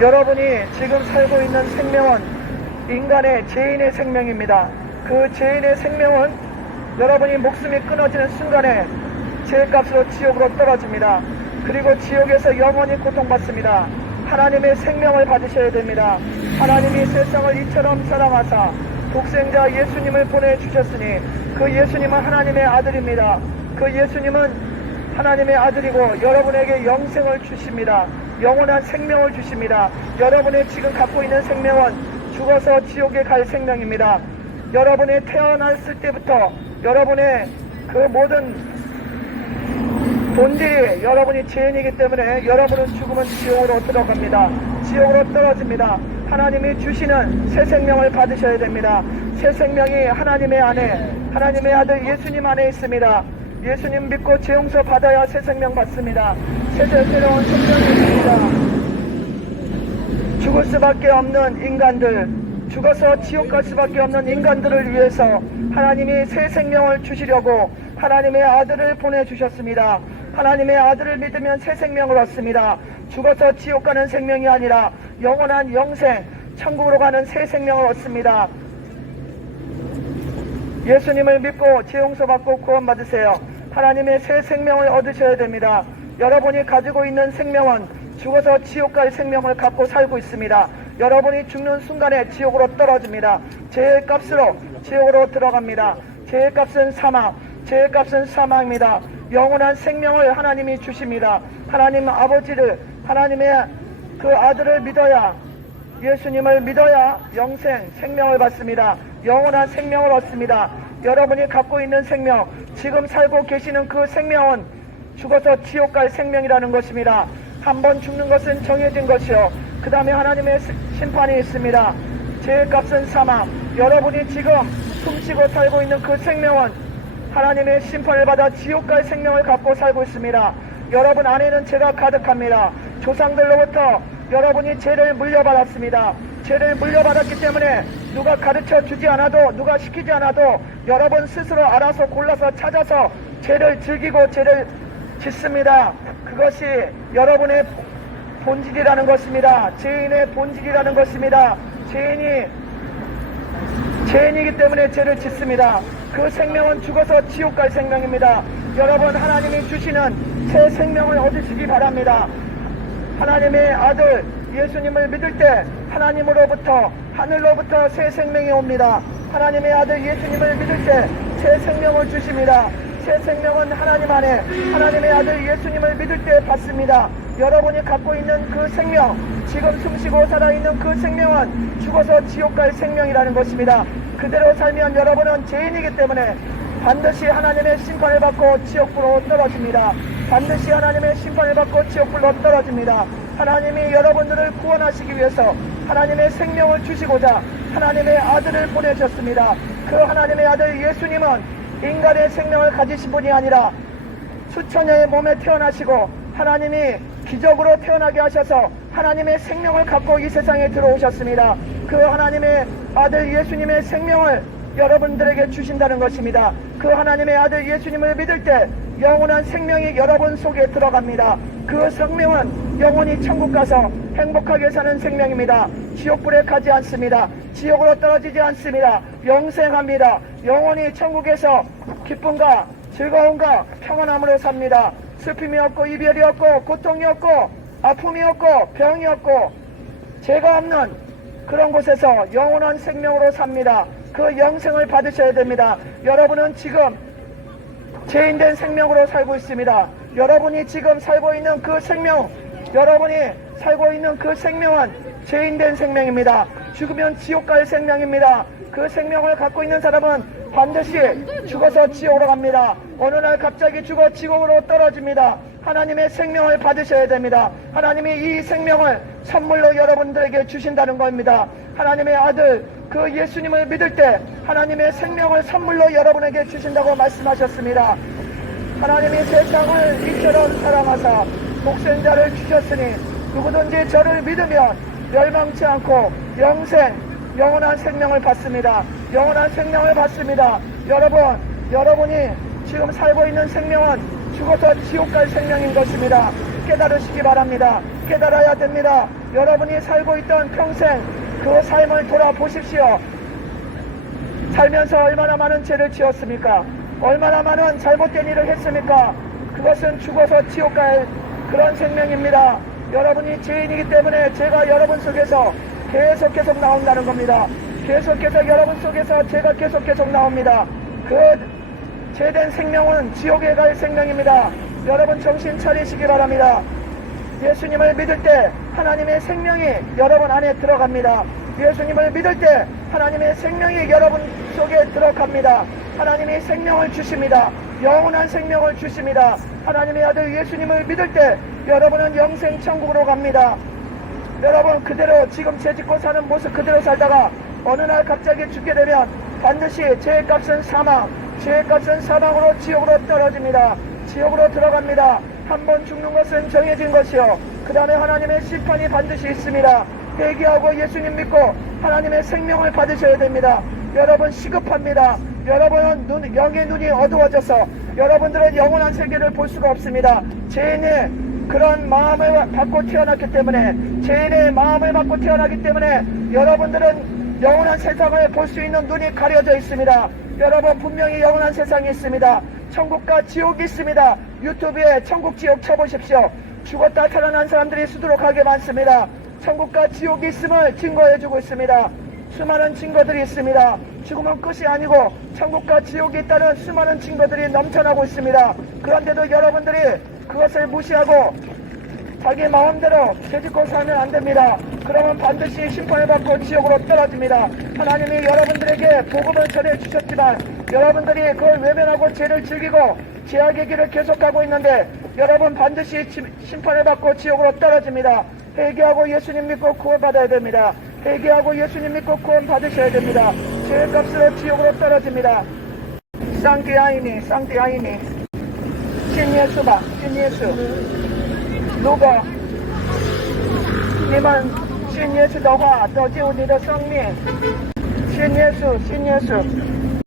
여러분이 지금 살고 있는 생명은 인간의 죄인의 생명입니다. 그 죄인의 생명은 여러분이 목숨이 끊어지는 순간에 죄값으로 지옥으로 떨어집니다. 그리고 지옥에서 영원히 고통받습니다. 하나님의 생명을 받으셔야 됩니다. 하나님이 세상을 이처럼 사랑하사 독생자 예수님을 보내주셨으니 그 예수님은 하나님의 아들입니다. 그 예수님은 하나님의 아들이고 여러분에게 영생을 주십니다. 영원한 생명을 주십니다. 여러분이 지금 갖고 있는 생명은 죽어서 지옥에 갈 생명입니다. 여러분이 태어났을 때부터 여러분의 그 모든 본질이 여러분이 죄인이기 때문에 여러분은 죽으면 지옥으로 들어갑니다. 지옥으로 떨어집니다. 하나님이 주시는 새 생명을 받으셔야 됩니다. 새 생명이 하나님의 안에, 하나님의 아들 예수님 안에 있습니다. 예수님 믿고 죄 용서 받아야 새 생명 받습니다. 새로운 생명이 있습니다. 죽을 수밖에 없는 인간들, 죽어서 지옥 갈 수밖에 없는 인간들을 위해서 하나님이 새 생명을 주시려고 하나님의 아들을 보내주셨습니다. 하나님의 아들을 믿으면 새 생명을 얻습니다. 죽어서 지옥 가는 생명이 아니라 영원한 영생, 천국으로 가는 새 생명을 얻습니다. 예수님을 믿고 죄 용서받고 구원받으세요. 하나님의 새 생명을 얻으셔야 됩니다. 여러분이 가지고 있는 생명은 죽어서 지옥 갈 생명을 갖고 살고 있습니다. 여러분이 죽는 순간에 지옥으로 떨어집니다. 죄의 값으로 지옥으로 들어갑니다. 죄의 값은 사망, 죄의 값은 사망입니다. 영원한 생명을 하나님이 주십니다. 하나님 아버지를, 하나님의 그 아들을 믿어야, 예수님을 믿어야 영생, 생명을 받습니다. 영원한 생명을 얻습니다. 여러분이 갖고 있는 생명, 지금 살고 계시는 그 생명은 죽어서 지옥 갈 생명이라는 것입니다. 한번 죽는 것은 정해진 것이요, 그 다음에 하나님의 심판이 있습니다. 죄의 값은 사망. 여러분이 지금 숨쉬고 살고 있는 그 생명은 하나님의 심판을 받아 지옥 갈 생명을 갖고 살고 있습니다. 여러분 안에는 죄가 가득합니다. 조상들로부터 여러분이 죄를 물려받았습니다. 죄를 물려받았기 때문에 누가 가르쳐 주지 않아도, 누가 시키지 않아도 여러분 스스로 알아서 골라서 찾아서 죄를 즐기고 죄를 짓습니다. 그것이 여러분의 본질이라는 것입니다. 죄인의 본질이라는 것입니다. 죄인이기 때문에 죄를 짓습니다. 그 생명은 죽어서 지옥 갈 생명입니다. 여러분 하나님이 주시는 새 생명을 얻으시기 바랍니다. 하나님의 아들 예수님을 믿을 때 하나님으로부터, 하늘로부터 새 생명이 옵니다. 하나님의 아들 예수님을 믿을 때 새 생명을 주십니다. 새 생명은 하나님 안에, 하나님의 아들 예수님을 믿을 때 받습니다. 여러분이 갖고 있는 그 생명, 지금 숨쉬고 살아있는 그 생명은 죽어서 지옥 갈 생명이라는 것입니다. 그대로 살면 여러분은 죄인이기 때문에 반드시 하나님의 심판을 받고 지옥불로 떨어집니다. 반드시 하나님의 심판을 받고 지옥불로 떨어집니다. 하나님이 여러분들을 구원하시기 위해서 하나님의 생명을 주시고자 하나님의 아들을 보내셨습니다. 그 하나님의 아들 예수님은 인간의 생명을 가지신 분이 아니라 수천여의 몸에 태어나시고 하나님이 기적으로 태어나게 하셔서 하나님의 생명을 갖고 이 세상에 들어오셨습니다. 그 하나님의 아들 예수님의 생명을 여러분들에게 주신다는 것입니다. 그 하나님의 아들 예수님을 믿을 때 영원한 생명이 여러분 속에 들어갑니다. 그 생명은 영원히 천국 가서 행복하게 사는 생명입니다. 지옥불에 가지 않습니다. 지옥으로 떨어지지 않습니다. 영생합니다. 영원히 천국에서 기쁨과 즐거움과 평안함으로 삽니다. 슬픔이 없고 이별이 없고 고통이 없고 아픔이 없고 병이 없고 죄가 없는 그런 곳에서 영원한 생명으로 삽니다. 그 영생을 받으셔야 됩니다. 여러분은 지금 죄인된 생명으로 살고 있습니다. 여러분이 지금 살고 있는 그 생명, 여러분이 살고 있는 그 생명은 죄인된 생명입니다. 죽으면 지옥 갈 생명입니다. 그 생명을 갖고 있는 사람은 반드시 죽어서 지옥으로 갑니다. 어느 날 갑자기 죽어 지옥으로 떨어집니다. 하나님의 생명을 받으셔야 됩니다. 하나님이 이 생명을 선물로 여러분들에게 주신다는 겁니다. 하나님의 아들 그 예수님을 믿을 때 하나님의 생명을 선물로 여러분에게 주신다고 말씀하셨습니다. 하나님이 세상을 이처럼 사랑하사 독생자를 주셨으니 누구든지 저를 믿으면 멸망치 않고 영원한 생명을 받습니다. 영원한 생명을 받습니다. 여러분이 지금 살고 있는 생명은 죽어서 지옥 갈 생명인 것입니다. 깨달으시기 바랍니다. 깨달아야 됩니다. 여러분이 살고 있던 평생 그 삶을 돌아보십시오. 살면서 얼마나 많은 죄를 지었습니까? 얼마나 많은 잘못된 일을 했습니까? 그것은 죽어서 지옥 갈 그런 생명입니다. 여러분이 죄인이기 때문에 죄가 여러분 속에서 계속 나온다는 겁니다. 계속해서 여러분 속에서 죄가 계속 나옵니다. 그 죄된 생명은 지옥에 갈 생명입니다. 여러분 정신 차리시기 바랍니다. 예수님을 믿을 때 하나님의 생명이 여러분 안에 들어갑니다. 예수님을 믿을 때 하나님의 생명이 여러분 속에 들어갑니다. 하나님이 생명을 주십니다. 영원한 생명을 주십니다. 하나님의 아들 예수님을 믿을 때 여러분은 영생 천국으로 갑니다. 여러분 그대로 지금 죄짓고 사는 모습 그대로 살다가 어느 날 갑자기 죽게 되면 반드시 죄의 값은 사망, 죄의 값은 사망으로 지옥으로 떨어집니다. 지옥으로 들어갑니다. 한 번 죽는 것은 정해진 것이요. 그 다음에 하나님의 심판이 반드시 있습니다. 회개하고 예수님 믿고 하나님의 생명을 받으셔야 됩니다. 여러분 시급합니다. 여러분은 영의 눈이 어두워져서 여러분들은 영원한 세계를 볼 수가 없습니다. 죄인의 그런 마음을 받고 태어났기 때문에, 죄인의 마음을 받고 태어나기 때문에 여러분들은 영원한 세상을 볼 수 있는 눈이 가려져 있습니다. 여러분 분명히 영원한 세상이 있습니다. 천국과 지옥이 있습니다. 유튜브에 천국 지옥 쳐보십시오. 죽었다 살아난 사람들이 수두룩하게 많습니다. 천국과 지옥이 있음을 증거해주고 있습니다. 수많은 증거들이 있습니다. 죽음은 끝이 아니고 천국과 지옥이 있다는 수많은 증거들이 넘쳐나고 있습니다. 그런데도 여러분들이 그것을 무시하고 자기 마음대로 죄짓고 살면 안 됩니다. 그러면 반드시 심판을 받고 지옥으로 떨어집니다. 하나님이 여러분들에게 복음을 전해 주셨지만 여러분들이 그걸 외면하고 죄를 즐기고 죄악의 길을 계속하고 있는데 여러분 반드시 심판을 받고 지옥으로 떨어집니다. 회개하고 예수님 믿고 구원받아야 됩니다. 회개하고 예수님 믿고 구원 받으셔야 됩니다. 죄의 값으로 지옥으로 떨어집니다. 쌍띠아이니 신 예수 吧, 신 예수. 如果你们信耶稣的话，得救你的生命。信耶稣，信耶稣。